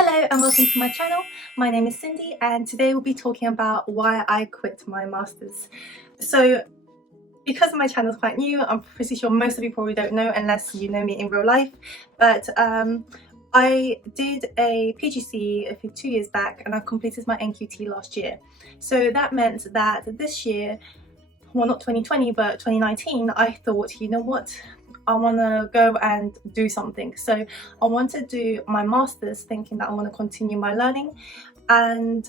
Hello and welcome to my channel. My name is Cindy and today we'll be talking about why I quit my masters. So because my channel is quite new, I'm pretty sure most of you probably don't know unless you know me in real life, but I did a PGCE 2 years back and I completed my NQT last year. So that meant that this year, well not 2020 but 2019, I thought, you know what, I want to go and do something. So I want to do my masters thinking that I want to continue my learning. And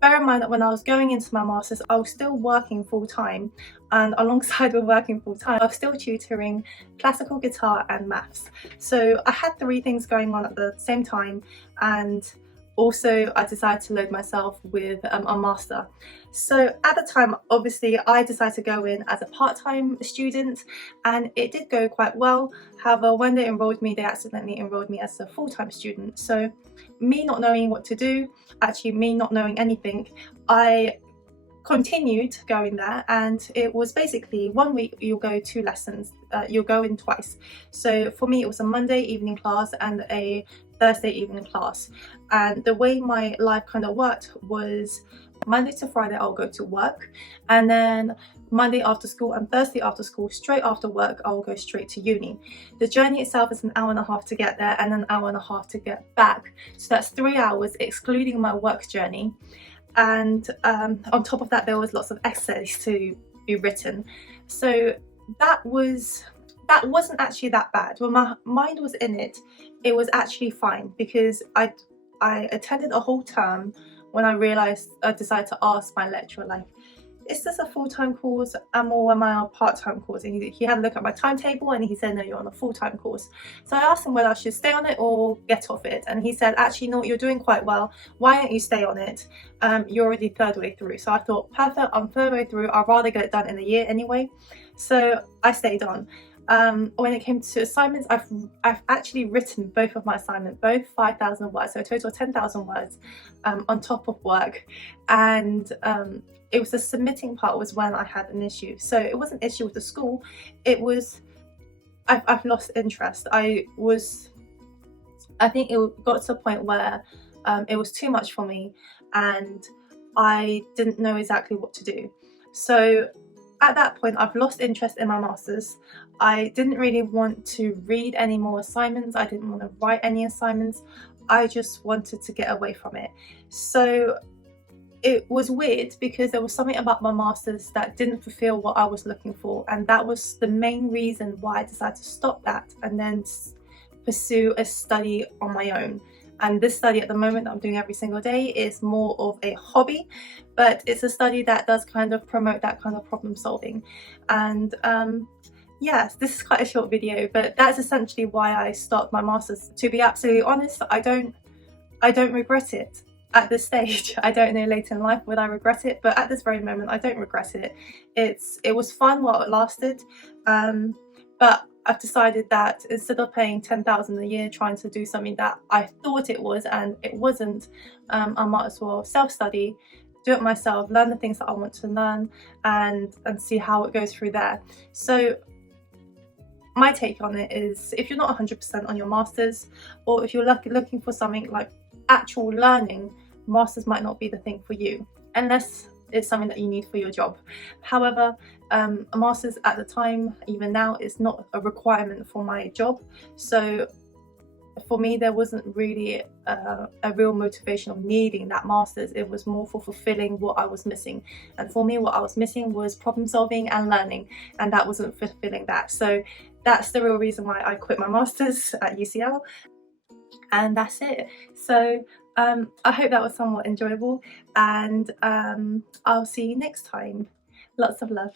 bear in mind that when I was going into my masters, I was still working full-time, and alongside with working full-time I was still tutoring classical guitar and maths. So I had three things going on at the same time, and also I decided to load myself with a master. So at the time, obviously I decided to go in as a part-time student and it did go quite well. However, when they enrolled me, they accidentally enrolled me as a full-time student. So me not knowing what to do, actually me not knowing anything, I continued going there, and it was basically 1 week you'll go 2 lessons, you'll go in twice. So for me it was a Monday evening class and a Thursday evening class, and the way my life kind of worked was Monday to Friday I'll go to work, and then Monday after school and Thursday after school, straight after work, I'll go straight to uni. The journey itself is an hour and a half to get there and an hour and a half to get back. So that's 3 hours excluding my work journey. And on top of that, there was lots of essays to be written. So that wasn't actually that bad. When my mind was in it, it was actually fine, because I attended a whole term when I decided to ask my lecturer, like, is this a full-time course or am I on a part-time course? And he had a look at my timetable and he said, no, you're on a full-time course. So I asked him whether I should stay on it or get off it, and he said, actually no, you're doing quite well, why don't you stay on it? You're already third way through. So I thought, perfect, I'm third way through, I'd rather get it done in a year anyway. So I stayed on. When it came to assignments, I've actually written both of my assignments, both 5,000 words, so a total of 10,000 words on top of work. And it was the submitting part was when I had an issue. So it wasn't an issue with the school, it was I've lost interest. I think it got to a point where it was too much for me and I didn't know exactly what to do. So at that point, I've lost interest in my masters. I didn't really want to read any more assignments. I didn't want to write any assignments. I just wanted to get away from it. So it was weird because there was something about my masters that didn't fulfill what I was looking for, and that was the main reason why I decided to stop that and then pursue a study on my own. And this study at the moment that I'm doing every single day is more of a hobby, but it's a study that does kind of promote that kind of problem solving. And yes, this is quite a short video, but that's essentially why I stopped my masters. To be absolutely honest, I don't regret it at this stage. I don't know later in life would I regret it, but at this very moment I don't regret it. It was fun while it lasted, but I've decided that instead of paying 10,000 a year trying to do something that I thought it was and it wasn't, I might as well self-study, do it myself, learn the things that I want to learn, and see how it goes through there. So my take on it is, if you're not 100% on your masters, or if you're looking for something like actual learning, masters might not be the thing for you, unless it's something that you need for your job. However, a master's at the time, even now, is not a requirement for my job. So for me, there wasn't really a real motivation of needing that master's. It was more for fulfilling what I was missing. And for me, what I was missing was problem solving and learning, and that wasn't fulfilling that. So that's the real reason why I quit my master's at UCL. And that's it. So I hope that was somewhat enjoyable, and I'll see you next time. Lots of love.